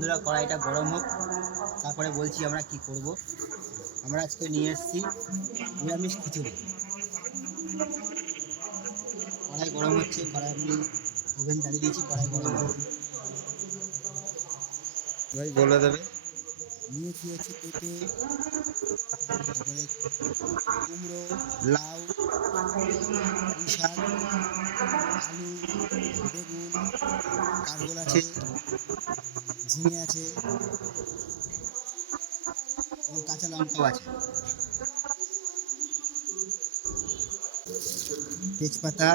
বন্ধুরা কড়াইটা গরম হোক, তারপরে বলছি আমরা কি করব। আমরা আজকে নিয়ে এসেছি নিরামিষ খিচুড়ি। কড়াই গরম হচ্ছে, কড়াই আমি ওভেন জ্বালিয়ে দিয়েছি, কড়াই গরম হবে। ভাই বলে দেবে। নিয়েছি হচ্ছে পেঁপে, তারপরে কুমড়ো, লাউ, পুঁই শাক, আলু, বেগুন, কারকোল আছে, ঝিঙে আছে এবং কাঁচা লঙ্কাও আছে। তেজপাতা,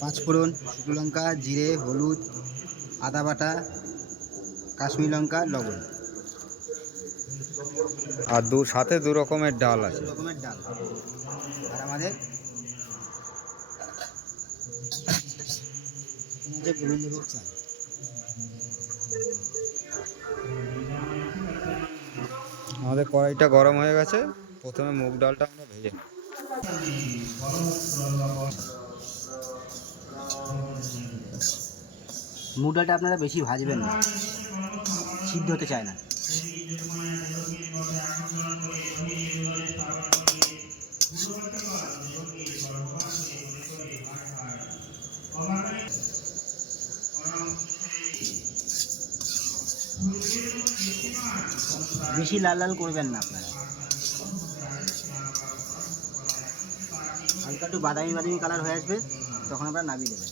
পাঁচফোড়ন, শুকনো লঙ্কা, জিরে, হলুদ, আদা বাটা, কাশ্মীরি লঙ্কা, লবণ আর সাথে দু রকমের ডাল দু আছে। রকমের ডাল। আর আমাদের যে গোবিন্দভোগ চাল। আমাদের কড়াইটা গরম হয়ে গেছে। প্রথমে মুগ ডালটা আমরা ভেজে নেব। মুগ ডালটা আপনারা বেশি ভাজবেন না, সিদ্ধ হতে চায় না। বেশি লাল লাল করবেন না আপনারা, হালকা একটু বাদামি বাদামি কালার হয়ে আসবে, তখন আপনারা নামিয়ে দেবেন।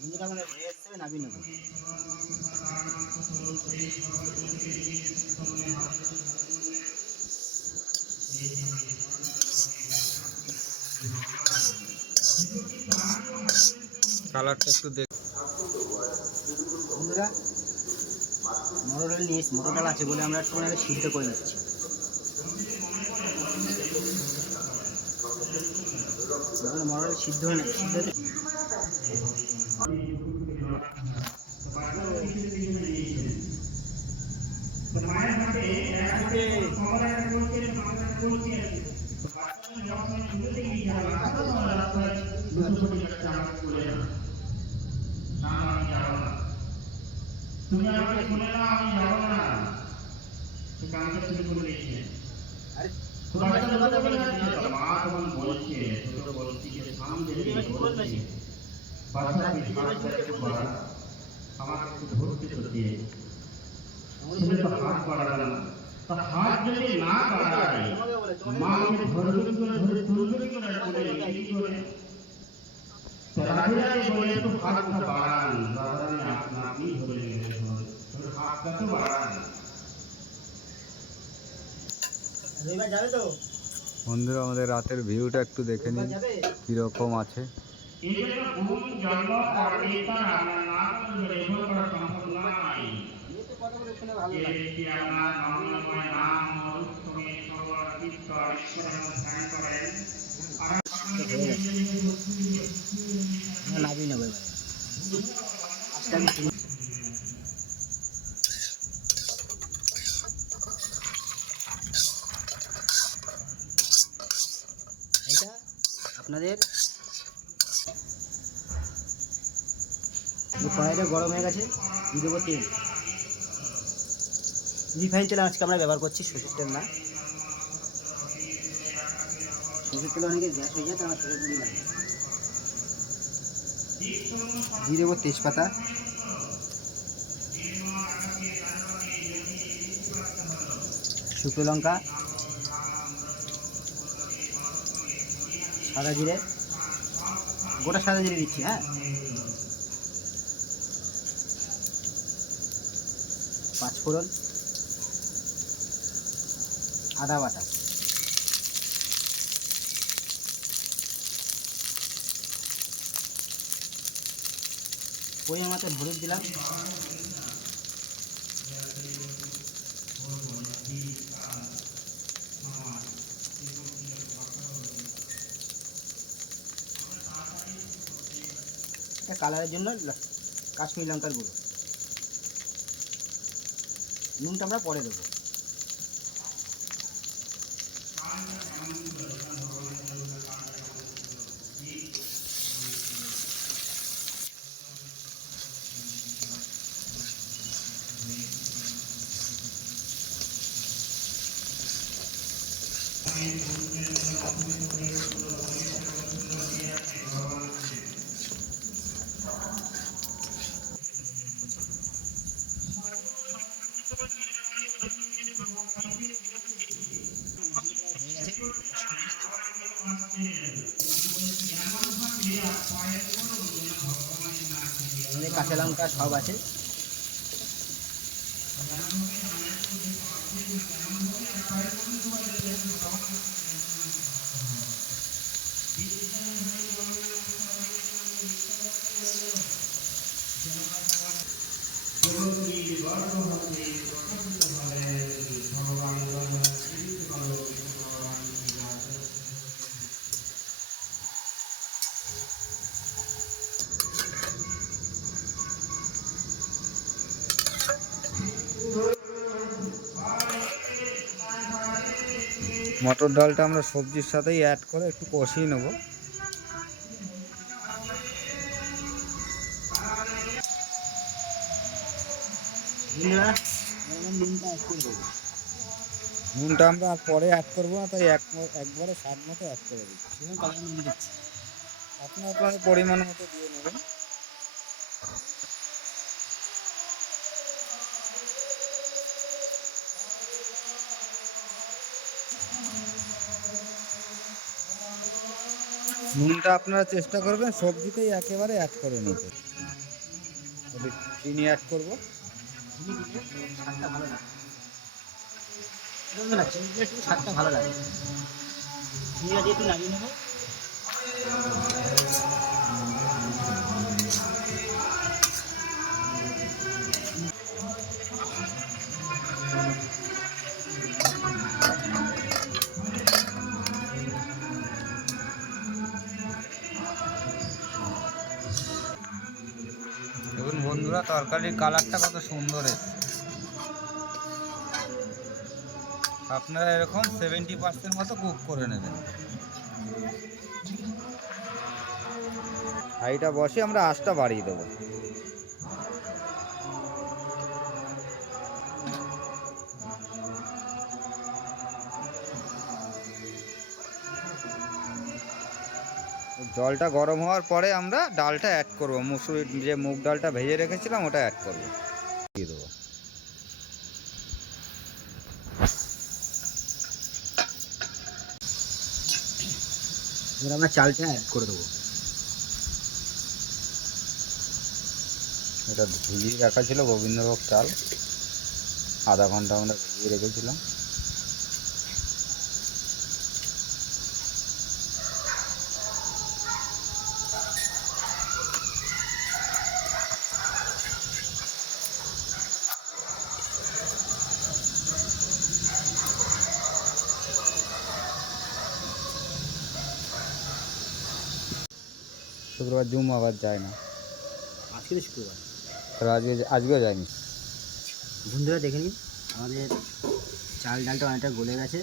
বন্ধুরা আমাদের হয়ে আসছে, নামিয়ে নেব। কালারটা একটু দেখ। বন্ধুরা মটর ডাল নিয়ে মটর ডাল আছে বলে আমরা একটু সিদ্ধ করে নিচ্ছি। মটর ডাল সিদ্ধ হয়ে সিদ্ধ হতে তুমি আমাকে শুনে নাও, আমি যাবো না। তো কানটা শুরু করে দিয়েছে। তোমাকে তো কথা বলে যাচ্ছে, মা তখন বলছে, ছোট বলছি যে সামনে বলছি বাচ্চা হাত একটু বাড়া, আমাকে একটু ধরতে ধরতে ছেলে তো হাত বাড়াবে না। তা হাত যদি না বাড়ায় মাকে ধরবে করে ধরে তুলবে করে বলে কি করে রাজুরানি বলে একটু হাতটা বাড়ান, রাজুরানি আপনি ধরে নেবেন, হাতটা তো বাড়ান। বন্ধুরা আমাদের রাতের ভিউটা একটু দেখে নিন কিরকম আছে। নামিয়ে নেবো এবারে। এটা আপনাদের কড়াইটা গরম হয়ে গেছে, দিয়ে দেবো তেল। রিফাইন তেল আজকে আমরা ব্যবহার করছি, সরষের তেল না। সরষের তেল অনেকে গ্যাস হয়ে যায়, তো আমার সরষের তেলই লাগে। দিয়ে দেবো তেজপাতা, শুকনো লঙ্কা, সাদা জিরে, গোটা সাদা জিরে দিচ্ছি। হ্যাঁ, পাঁচফোড়ন, আদা বাটা, পরিমাণ মতো হলুদ দিলাম, এটা কালারের জন্য কাশ্মীরি লঙ্কার গুঁড়ো। নুনটা আমরা পরে দেবো। আমাদের কাঁচা লঙ্কা সব আছে। মটর ডালটা আমরা সবজির সাথেই অ্যাড করে একটু কষিয়ে নেব। বন্ধুরা নুনটা অ্যাড করে দেবো। নুনটা আমরা আর পরে অ্যাড করবো না, তাই একবারে স্বাদ মতো অ্যাড করে দিচ্ছি। কতটা নুন দিচ্ছি? আপনার পরিমাণ মতো দিয়ে নেবেন। নুনটা আপনারা চেষ্টা করবেন সবজিতেই একেবারে অ্যাড করে নিতে। চিনি অ্যাড করব। চিনি দিলে স্বাদটা ভালো লাগে। না চিনি দিলে একটু স্বাদটা ভালো লাগে। চিনিটা দিয়ে একটু নামিয়ে নেবো। দেখুন বন্ধুরা, তরকারির কালারটা কত সুন্দর এসেছে। আপনারা এরকম 70% মতো কুক করে নেবেন। হাঁড়িটা বসে আমরা আঁচটা বাড়িয়ে দেবো। জলটা গরম হওয়ার পরে আমরা ডালটা অ্যাড করব। মুসুরির যে মুগ ডালটা ভেজে রেখেছিলাম ওটা অ্যাড করব, দিয়ে দেবো। এবার আমরা চালটা অ্যাড করে দেবো। এটা ভিজিয়ে রাখা ছিল গোবিন্দভোগ চাল, আধা ঘন্টা আমরা ভিজিয়ে রেখেছিলাম। শুক্রবার জুম আবার যায় না, আজকে তো শুক্রবার। আজকেও যায়নি। বন্ধুরা দেখে নিন, আমাদের চাল ডালটা অনেকটা গলে গেছে।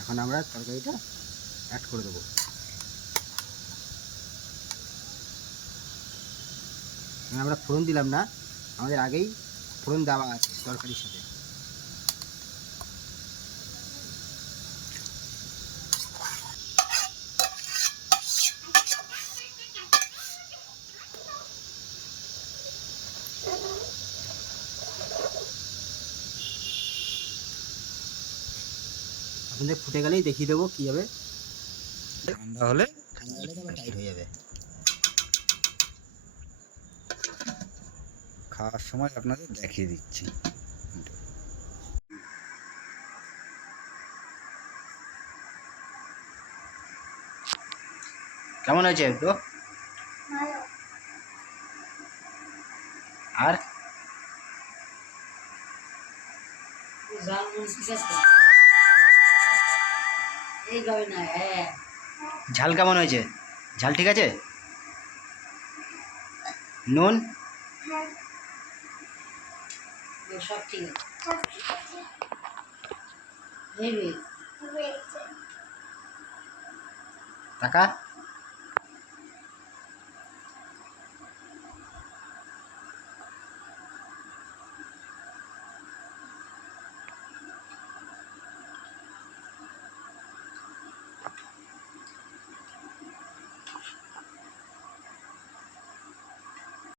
এখন আমরা তরকারিটা অ্যাড করে দেবো। আমরা ফোড়ন দিলাম না, আমাদের আগেই ফোড়ন দেওয়া আছে তরকারির সাথে। আপনাদের ফুটে গেলেই দেখিয়ে দেবো কী হবে। ঠান্ডা হলে তো আবার টাইট হয়ে যাবে। খাওয়ার সময় আপনাদের দেখিয়ে দিচ্ছি। কেমন হয়েছে তো? আর ঝাল কেমন হয়েছে? ঝাল ঠিক আছে? নুন সব ঠিক আছে। টাকা